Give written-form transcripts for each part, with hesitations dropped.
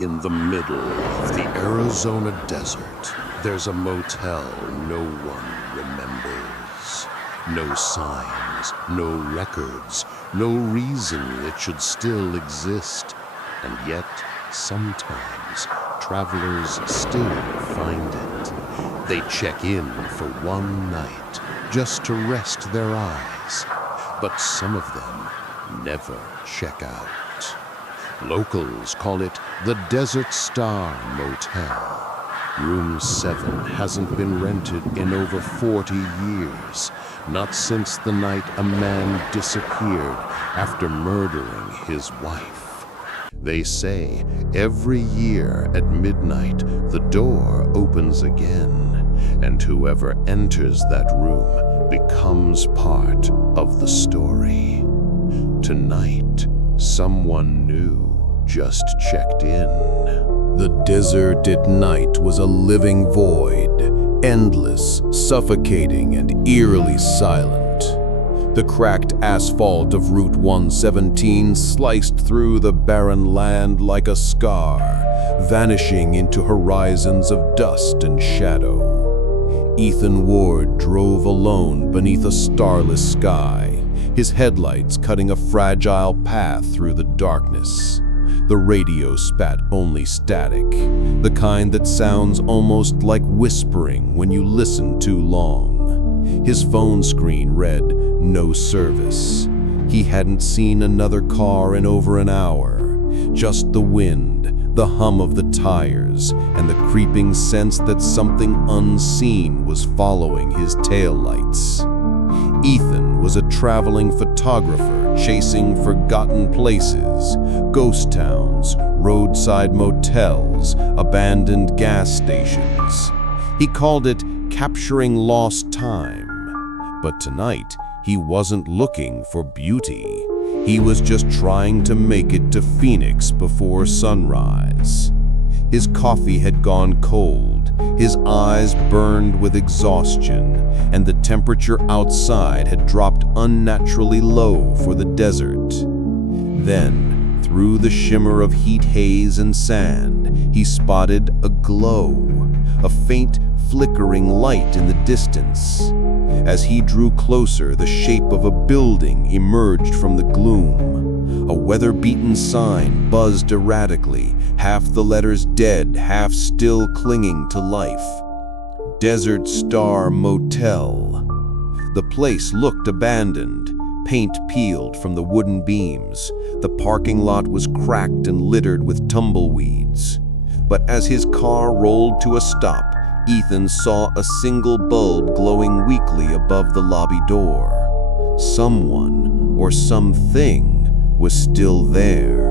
In the middle of the Arizona desert, there's a motel no one remembers. No signs, no records, no reason it should still exist. And yet, sometimes, travelers still find it. They check in for one night, just to rest their eyes. But some of them never check out. Locals call it the Desert Star Motel. Room 7 hasn't been rented in over 40 years, not since the night a man disappeared after murdering his wife. They say every year at midnight the door opens again, and whoever enters that room becomes part of the story. Tonight, someone new just checked in. The desert at night was a living void, endless, suffocating, and eerily silent. The cracked asphalt of Route 117 sliced through the barren land like a scar, vanishing into horizons of dust and shadow. Ethan Ward drove alone beneath a starless sky, his headlights cutting a fragile path through the darkness. The radio spat only static, the kind that sounds almost like whispering when you listen too long. His phone screen read, "No service." He hadn't seen another car in over an hour. Just the wind, the hum of the tires, and the creeping sense that something unseen was following his taillights. Ethan was a traveling photographer chasing forgotten places, ghost towns, roadside motels, abandoned gas stations. He called it capturing lost time. But tonight, he wasn't looking for beauty. He was just trying to make it to Phoenix before sunrise. His coffee had gone cold, his eyes burned with exhaustion, and the temperature outside had dropped unnaturally low for the desert. Then, through the shimmer of heat haze and sand, he spotted a glow, a faint flickering light in the distance. As he drew closer, the shape of a building emerged from the gloom. A weather-beaten sign buzzed erratically, half the letters dead, half still clinging to life. Desert Star Motel. The place looked abandoned, paint peeled from the wooden beams. The parking lot was cracked and littered with tumbleweeds. But as his car rolled to a stop, Ethan saw a single bulb glowing weakly above the lobby door. Someone or something was still there.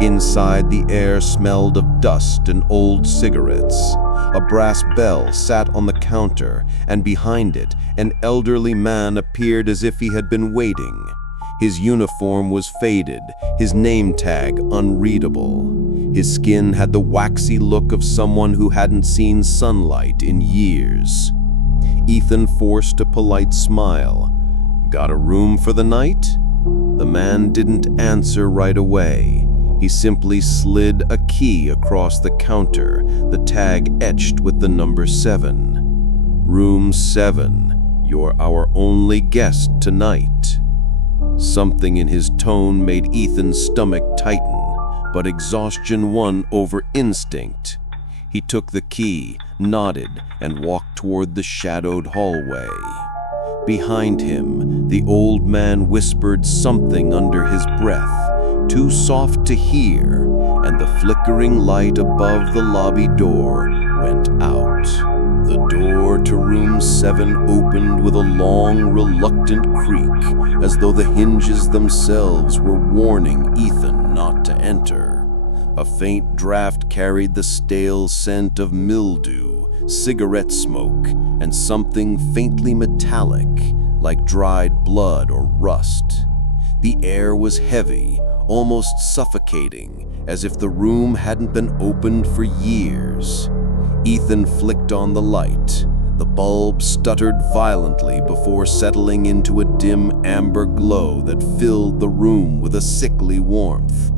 Inside, the air smelled of dust and old cigarettes. A brass bell sat on the counter, and behind it, an elderly man appeared as if he had been waiting. His uniform was faded, his name tag unreadable. His skin had the waxy look of someone who hadn't seen sunlight in years. Ethan forced a polite smile. "Got a room for the night?" The man didn't answer right away. He simply slid a key across the counter, the tag etched with the number 7. "Room 7, you're our only guest tonight." Something in his tone made Ethan's stomach tighten, but exhaustion won over instinct. He took the key, nodded, and walked toward the shadowed hallway. Behind him, the old man whispered something under his breath, too soft to hear, and the flickering light above the lobby door went out. The door to room 7 opened with a long, reluctant creak, as though the hinges themselves were warning Ethan not to enter. A faint draft carried the stale scent of mildew, cigarette smoke, and something faintly metallic, like dried blood or rust. The air was heavy, almost suffocating, as if the room hadn't been opened for years. Ethan flicked on the light. The bulb stuttered violently before settling into a dim amber glow that filled the room with a sickly warmth.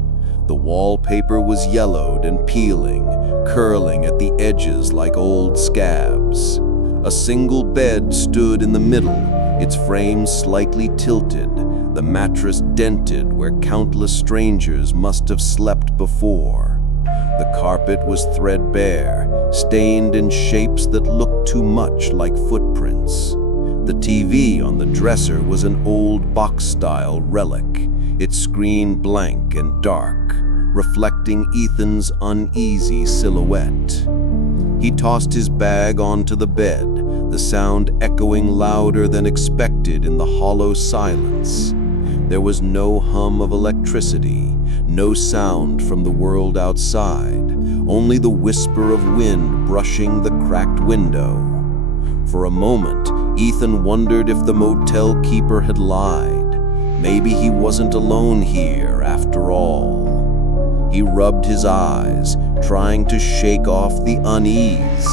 The wallpaper was yellowed and peeling, curling at the edges like old scabs. A single bed stood in the middle, its frame slightly tilted, the mattress dented where countless strangers must have slept before. The carpet was threadbare, stained in shapes that looked too much like footprints. The TV on the dresser was an old box-style relic, its screen blank and dark, reflecting Ethan's uneasy silhouette. He tossed his bag onto the bed, the sound echoing louder than expected in the hollow silence. There was no hum of electricity, no sound from the world outside, only the whisper of wind brushing the cracked window. For a moment, Ethan wondered if the motel keeper had lied. Maybe he wasn't alone here after all. He rubbed his eyes, trying to shake off the unease.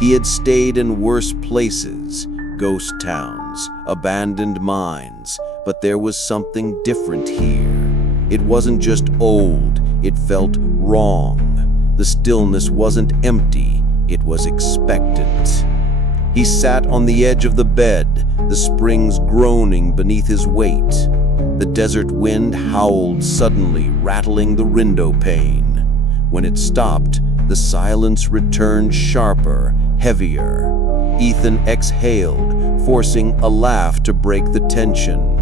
He had stayed in worse places, ghost towns, abandoned mines, but there was something different here. It wasn't just old, it felt wrong. The stillness wasn't empty, it was expectant. He sat on the edge of the bed, the springs groaning beneath his weight. The desert wind howled suddenly, rattling the window pane. When it stopped, the silence returned sharper, heavier. Ethan exhaled, forcing a laugh to break the tension.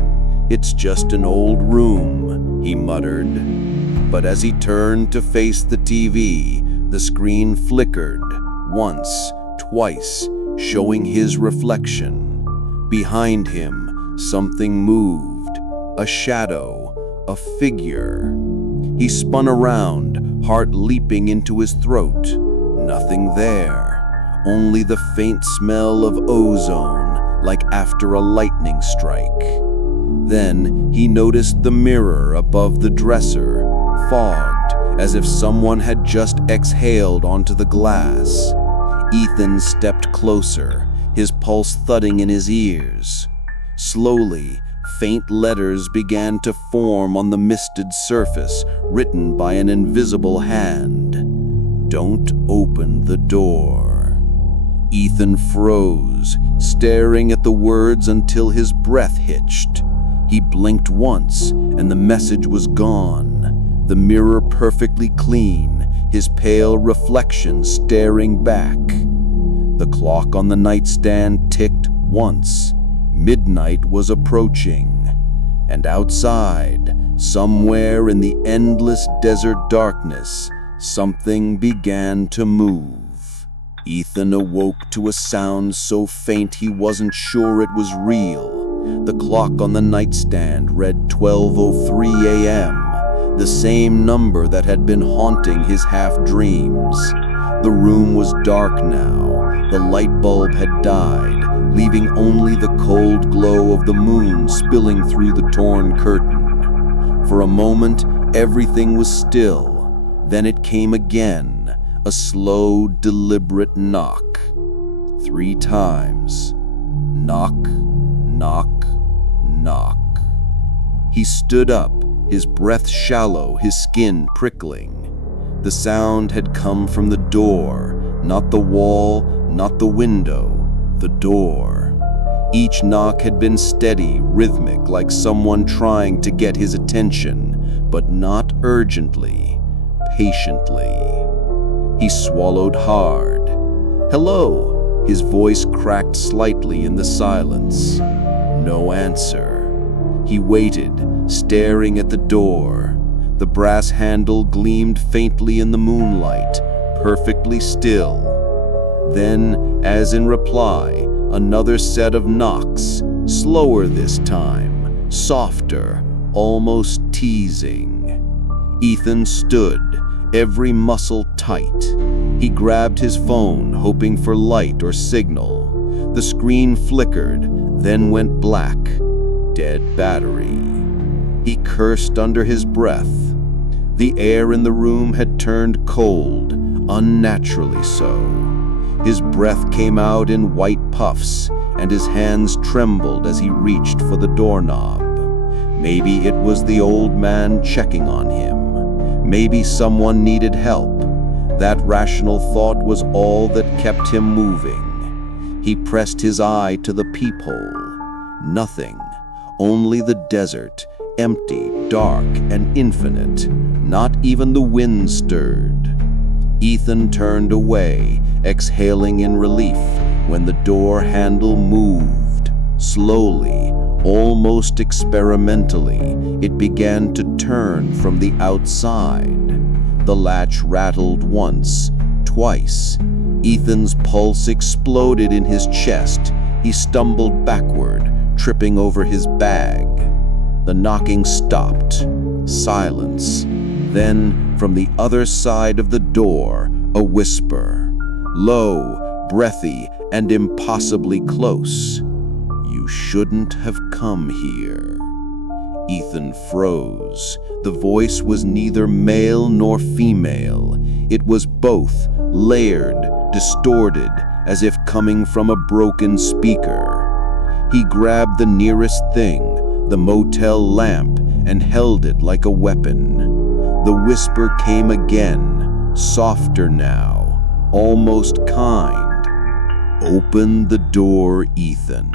"It's just an old room," he muttered. But as he turned to face the TV, the screen flickered, once, twice, showing his reflection. Behind him, something moved, a shadow, a figure. He spun around, heart leaping into his throat. Nothing there, only the faint smell of ozone, like after a lightning strike. Then he noticed the mirror above the dresser, fogged, as if someone had just exhaled onto the glass. Ethan stepped closer, his pulse thudding in his ears. Slowly, faint letters began to form on the misted surface, written by an invisible hand. "Don't open the door." Ethan froze, staring at the words until his breath hitched. He blinked once, and the message was gone. The mirror perfectly clean, his pale reflection staring back. The clock on the nightstand ticked once. Midnight was approaching. And outside, somewhere in the endless desert darkness, something began to move. Ethan awoke to a sound so faint he wasn't sure it was real. The clock on the nightstand read 12:03 a.m., the same number that had been haunting his half-dreams. The room was dark now. The light bulb had died, leaving only the cold glow of the moon spilling through the torn curtain. For a moment, everything was still. Then it came again, a slow, deliberate knock. 3 times. Knock, knock, knock. He stood up, his breath shallow, his skin prickling. The sound had come from the door, not the wall, not the window, the door. Each knock had been steady, rhythmic, like someone trying to get his attention, but not urgently, patiently. He swallowed hard. "Hello," his voice cracked slightly in the silence. No answer. He waited, staring at the door. The brass handle gleamed faintly in the moonlight, perfectly still. Then, as in reply, another set of knocks, slower this time, softer, almost teasing. Ethan stood, every muscle tight. He grabbed his phone, hoping for light or signal. The screen flickered, then went black. Dead battery. He cursed under his breath. The air in the room had turned cold, unnaturally so. His breath came out in white puffs, and his hands trembled as he reached for the doorknob. Maybe it was the old man checking on him. Maybe someone needed help. That rational thought was all that kept him moving. He pressed his eye to the peephole. Nothing. Only the desert, empty, dark, and infinite. Not even the wind stirred. Ethan turned away, exhaling in relief, when the door handle moved. Slowly, almost experimentally, it began to turn from the outside. The latch rattled once, twice. Ethan's pulse exploded in his chest. He stumbled backward, tripping over his bag. The knocking stopped. Silence. Then, from the other side of the door, a whisper. Low, breathy, and impossibly close. "You shouldn't have come here." Ethan froze. The voice was neither male nor female. It was both, layered, distorted, as if coming from a broken speaker. He grabbed the nearest thing, the motel lamp, and held it like a weapon. The whisper came again, softer now, almost kind. "Open the door, Ethan."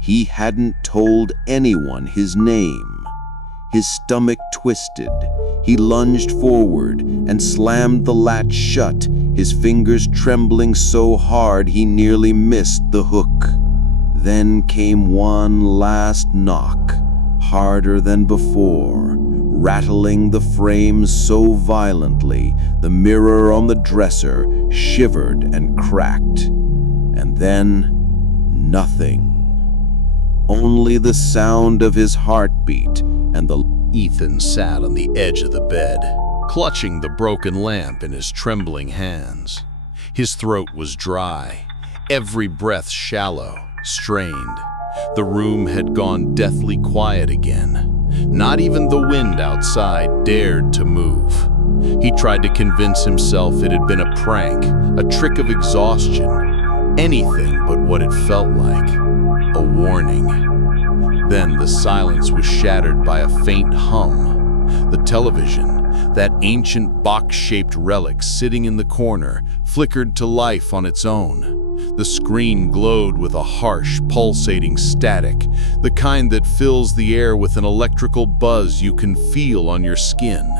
He hadn't told anyone his name. His stomach twisted. He lunged forward and slammed the latch shut, his fingers trembling so hard he nearly missed the hook. Then came one last knock, harder than before, rattling the frames so violently the mirror on the dresser shivered and cracked. And then, nothing. Only the sound of his heartbeat and the... Ethan sat on the edge of the bed, clutching the broken lamp in his trembling hands. His throat was dry, every breath shallow, strained. The room had gone deathly quiet again. Not even the wind outside dared to move. He tried to convince himself it had been a prank, a trick of exhaustion, anything but what it felt like, a warning. Then the silence was shattered by a faint hum. The television, that ancient box-shaped relic sitting in the corner, flickered to life on its own. The screen glowed with a harsh, pulsating static, the kind that fills the air with an electrical buzz you can feel on your skin.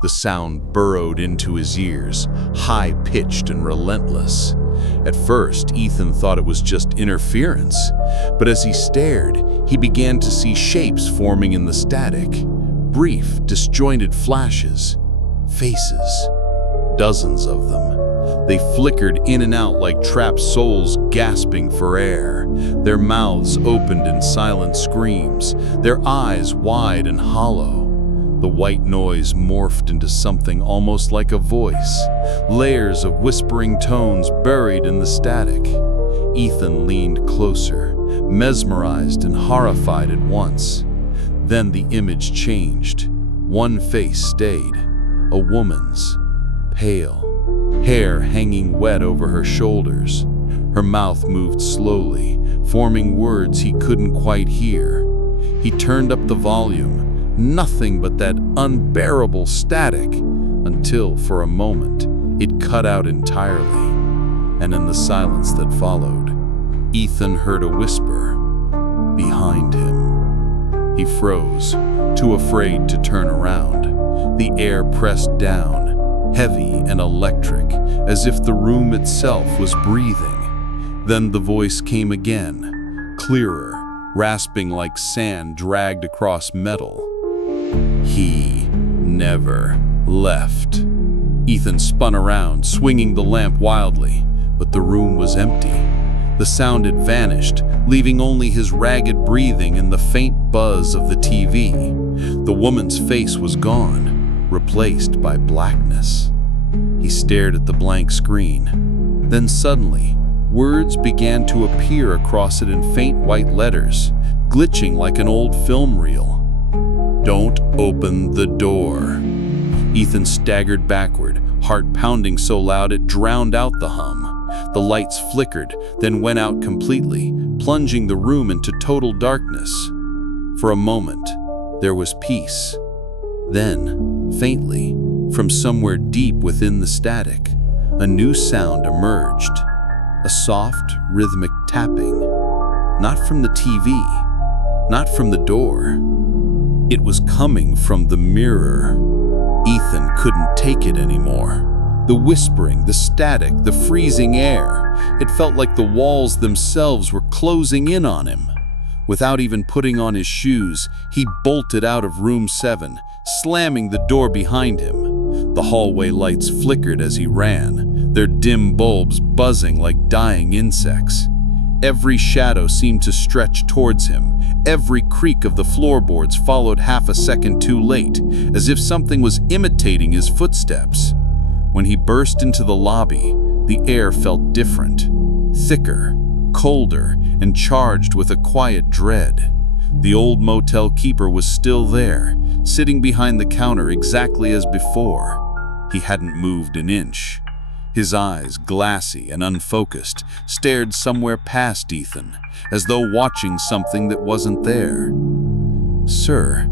The sound burrowed into his ears, high-pitched and relentless. At first, Ethan thought it was just interference, but as he stared, he began to see shapes forming in the static. Brief, disjointed flashes. Faces. Dozens of them. They flickered in and out like trapped souls gasping for air. Their mouths opened in silent screams, their eyes wide and hollow. The white noise morphed into something almost like a voice, layers of whispering tones buried in the static. Ethan leaned closer, mesmerized and horrified at once. Then the image changed. One face stayed, a woman's, pale, hair hanging wet over her shoulders. Her mouth moved slowly, forming words he couldn't quite hear. He turned up the volume. Nothing but that unbearable static, until, for a moment, it cut out entirely. And in the silence that followed, Ethan heard a whisper behind him. He froze, too afraid to turn around. The air pressed down, heavy and electric, as if the room itself was breathing. Then the voice came again, clearer, rasping like sand dragged across metal. He never left. Ethan spun around, swinging the lamp wildly, but the room was empty. The sound had vanished, leaving only his ragged breathing and the faint buzz of the TV. The woman's face was gone, replaced by blackness. He stared at the blank screen. Then suddenly, words began to appear across it in faint white letters, glitching like an old film reel. "Don't open the door." Ethan staggered backward, heart pounding so loud it drowned out the hum. The lights flickered, then went out completely, plunging the room into total darkness. For a moment, there was peace. Then, Faintly, from somewhere deep within the static, a new sound emerged. A soft, rhythmic tapping. Not from the TV, not from the door. It was coming from the mirror. Ethan couldn't take it anymore. The whispering, the static, the freezing air. It felt like the walls themselves were closing in on him. Without even putting on his shoes, he bolted out of room 7, slamming the door behind him. The hallway lights flickered as he ran, their dim bulbs buzzing like dying insects. Every shadow seemed to stretch towards him. Every creak of the floorboards followed half a second too late, as if something was imitating his footsteps. When he burst into the lobby, the air felt different, thicker, colder, and charged with a quiet dread. The old motel keeper was still there, sitting behind the counter exactly as before. He hadn't moved an inch. His eyes, glassy and unfocused, stared somewhere past Ethan, as though watching something that wasn't there. "Sir,"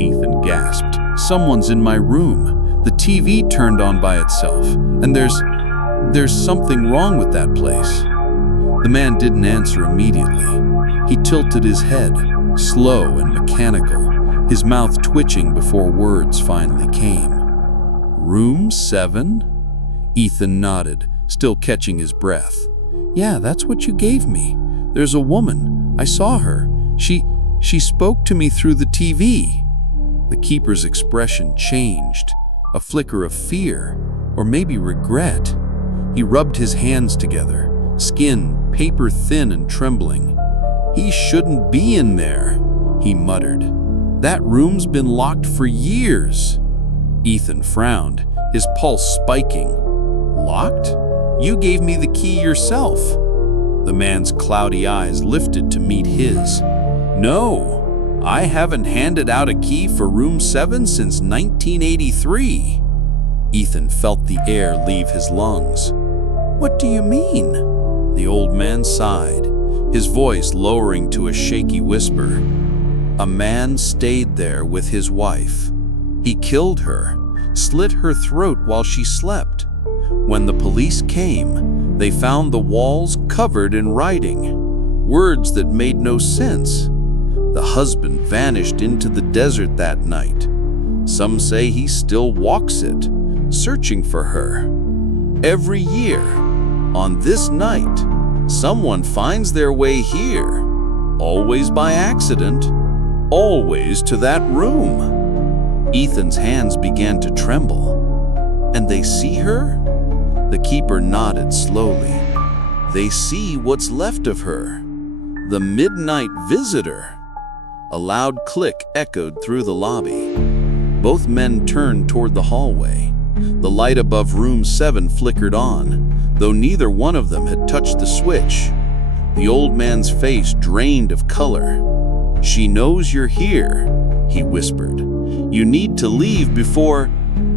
Ethan gasped, "someone's in my room. The TV turned on by itself, and there's something wrong with that place." The man didn't answer immediately. He tilted his head, slow and mechanical, his mouth twitching before words finally came. "Room 7? Ethan nodded, still catching his breath. "Yeah, that's what you gave me. There's a woman. I saw her. She spoke to me through the TV." The keeper's expression changed, a flicker of fear, or maybe regret. He rubbed his hands together, skin paper thin and trembling. "He shouldn't be in there," he muttered. "That room's been locked for years." Ethan frowned, his pulse spiking. "Locked? You gave me the key yourself." The man's cloudy eyes lifted to meet his. "No, I haven't handed out a key for room 7 since 1983. Ethan felt the air leave his lungs. "What do you mean?" The old man sighed, his voice lowering to a shaky whisper. "A man stayed there with his wife. He killed her, slit her throat while she slept. When the police came, they found the walls covered in writing, words that made no sense. The husband vanished into the desert that night. Some say he still walks it, searching for her. Every year, on this night, someone finds their way here, always by accident, always to that room." Ethan's hands began to tremble. "And they see her?" The keeper nodded slowly. "They see what's left of her. The midnight visitor." A loud click echoed through the lobby. Both men turned toward the hallway. The light above room 7 flickered on, though neither one of them had touched the switch. The old man's face drained of color. "She knows you're here," he whispered. "You need to leave before—"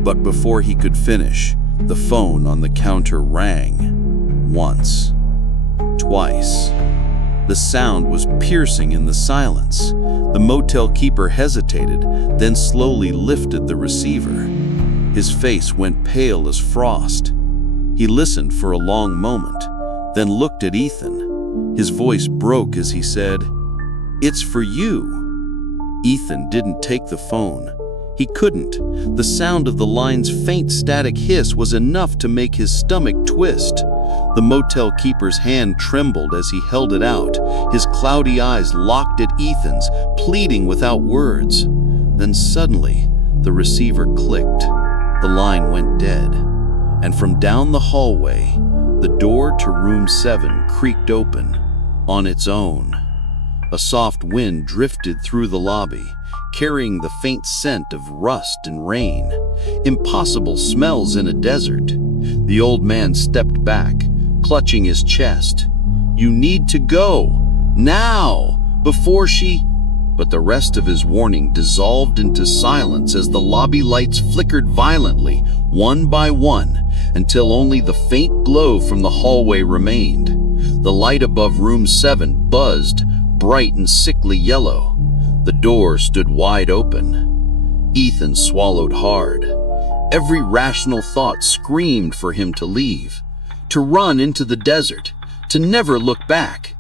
But before he could finish, the phone on the counter rang. Once. Twice. The sound was piercing in the silence. The motel keeper hesitated, then slowly lifted the receiver. His face went pale as frost. He listened for a long moment, then looked at Ethan. His voice broke as he said, "It's for you." Ethan didn't take the phone. He couldn't. The sound of the line's faint static hiss was enough to make his stomach twist. The motel keeper's hand trembled as he held it out, his cloudy eyes locked at Ethan's, pleading without words. Then suddenly, the receiver clicked. The line went dead, and from down the hallway, the door to room 7 creaked open on its own. A soft wind drifted through the lobby, carrying the faint scent of rust and rain. Impossible smells in a desert. The old man stepped back, clutching his chest. "You need to go, now, before she—" But the rest of his warning dissolved into silence as the lobby lights flickered violently, one by one, until only the faint glow from the hallway remained. The light above room 7 buzzed, bright and sickly yellow. The door stood wide open. Ethan swallowed hard. Every rational thought screamed for him to leave, to run into the desert, to never look back.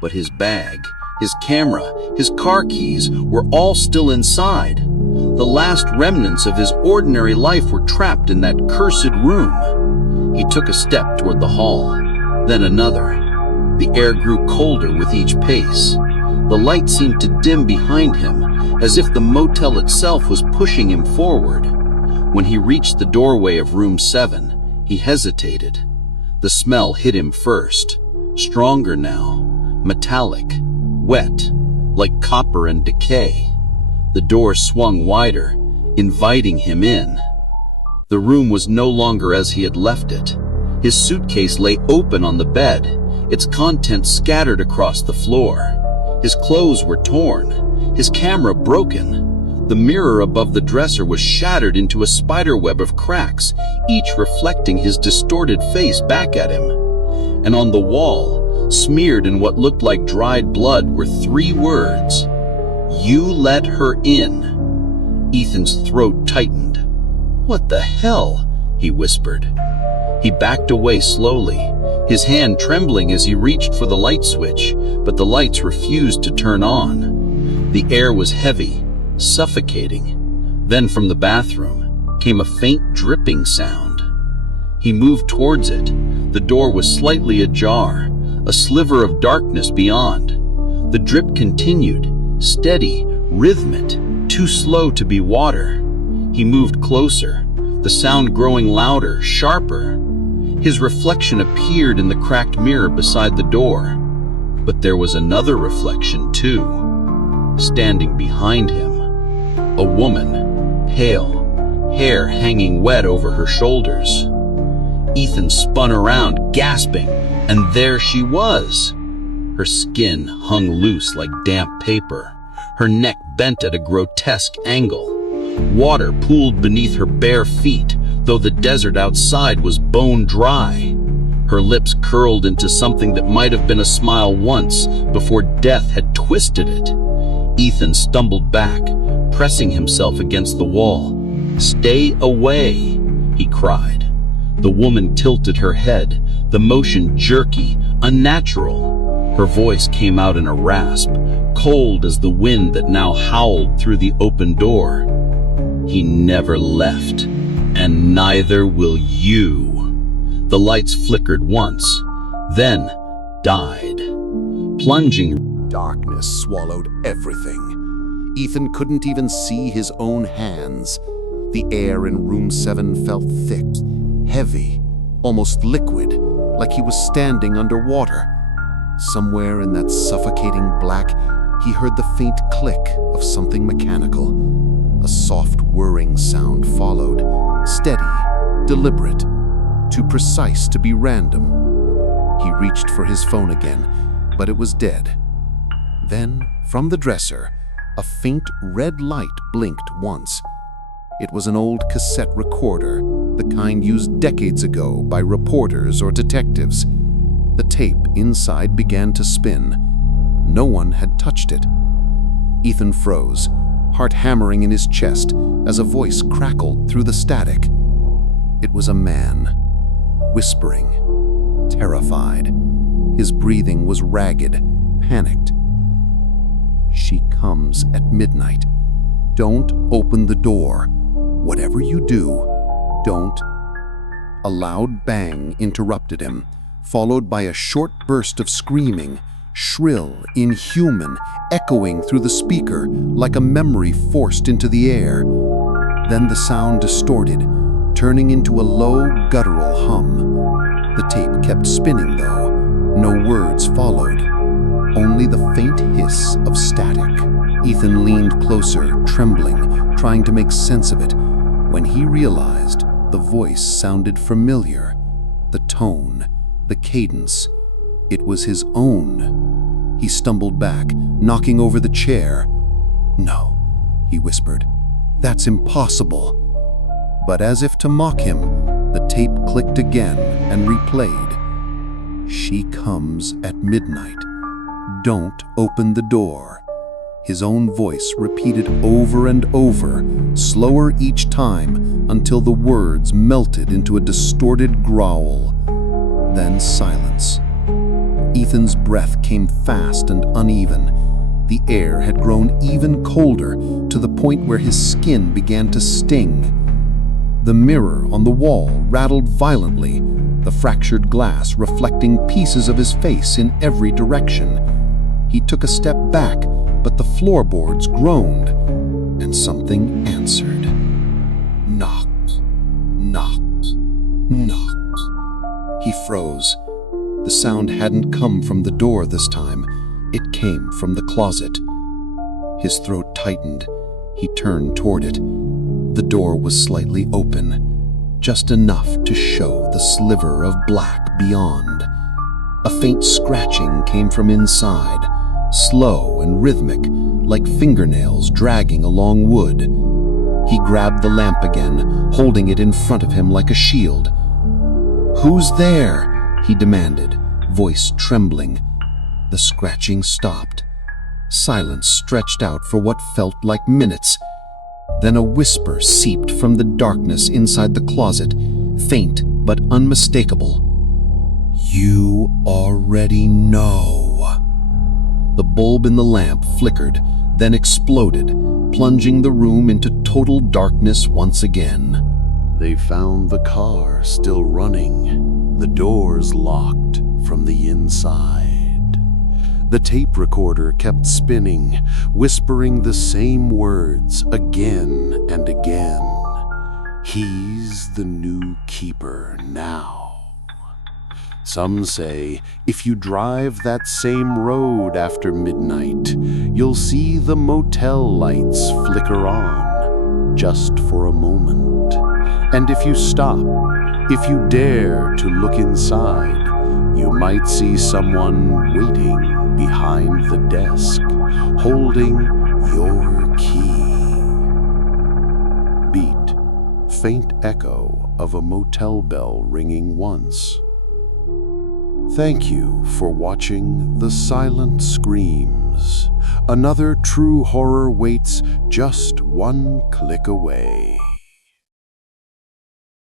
But his bag, his camera, his car keys were all still inside. The last remnants of his ordinary life were trapped in that cursed room. He took a step toward the hall, then another. The air grew colder with each pace. The light seemed to dim behind him, as if the motel itself was pushing him forward. When he reached the doorway of room 7, he hesitated. The smell hit him first, stronger now, metallic, wet, like copper and decay. The door swung wider, inviting him in. The room was no longer as he had left it. His suitcase lay open on the bed, its contents scattered across the floor. His clothes were torn, his camera broken. The mirror above the dresser was shattered into a spiderweb of cracks, each reflecting his distorted face back at him. And on the wall, smeared in what looked like dried blood, were 3 words: "You let her in." Ethan's throat tightened. "What the hell?" he whispered. He backed away slowly, his hand trembling as he reached for the light switch, but the lights refused to turn on. The air was heavy, suffocating. Then from the bathroom came a faint dripping sound. He moved towards it. The door was slightly ajar, a sliver of darkness beyond. The drip continued, steady, rhythmic, too slow to be water. He moved closer, the sound growing louder, sharper. His reflection appeared in the cracked mirror beside the door. But there was another reflection too, standing behind him. A woman, pale, hair hanging wet over her shoulders. Ethan spun around, gasping, and there she was. Her skin hung loose like damp paper, her neck bent at a grotesque angle. Water pooled beneath her bare feet, though the desert outside was bone dry. Her lips curled into something that might have been a smile once, before death had twisted it. Ethan stumbled back, pressing himself against the wall. "Stay away," he cried. The woman tilted her head, the motion jerky, unnatural. Her voice came out in a rasp, cold as the wind that now howled through the open door. "He never left, and neither will you." The lights flickered once, then died. Plunging Darkness swallowed everything. Ethan couldn't even see his own hands. The air in room 7 felt thick, heavy, almost liquid, like he was standing underwater. Somewhere in that suffocating black, he heard the faint click of something mechanical. A soft whirring sound followed, steady, deliberate, too precise to be random. He reached for his phone again, but it was dead. Then, from the dresser, a faint red light blinked once. It was an old cassette recorder, the kind used decades ago by reporters or detectives. The tape inside began to spin. No one had touched it. Ethan froze, heart hammering in his chest as a voice crackled through the static. It was a man, whispering, terrified. His breathing was ragged, panicked. "She comes at midnight. Don't open the door. Whatever you do, don't." A loud bang interrupted him, followed by a short burst of screaming, shrill, inhuman, echoing through the speaker like a memory forced into the air. Then the sound distorted, turning into a low, guttural hum. The tape kept spinning, though. No words followed, only the faint hiss of static. Ethan leaned closer, trembling, trying to make sense of it, when he realized the voice sounded familiar. The tone, the cadence, it was his own. He stumbled back, knocking over the chair. "No," he whispered, "that's impossible." But as if to mock him, the tape clicked again and replayed. "She comes at midnight. Don't open the door." His own voice repeated over and over, slower each time, until the words melted into a distorted growl. Then silence. Ethan's breath came fast and uneven. The air had grown even colder, to the point where his skin began to sting. The mirror on the wall rattled violently, the fractured glass reflecting pieces of his face in every direction. He took a step back, but the floorboards groaned, and something answered. Knock, knock, knock. He froze. The sound hadn't come from the door this time. It came from the closet. His throat tightened. He turned toward it. The door was slightly open, just enough to show the sliver of black beyond. A faint scratching came from inside, slow and rhythmic, like fingernails dragging along wood. He grabbed the lamp again, holding it in front of him like a shield. "Who's there?" he demanded, voice trembling. The scratching stopped. Silence stretched out for what felt like minutes. Then a whisper seeped from the darkness inside the closet, faint but unmistakable. "You already know." The bulb in the lamp flickered, then exploded, plunging the room into total darkness once again. They found the car still running, the doors locked from the inside. The tape recorder kept spinning, whispering the same words again and again. He's the new keeper now. Some say if you drive that same road after midnight, you'll see the motel lights flicker on, just for a moment. And if you stop, if you dare to look inside, you might see someone waiting behind the desk, holding your key. Beat, faint echo of a motel bell ringing once. Thank you for watching The Silent Screams. Another true horror waits just one click away.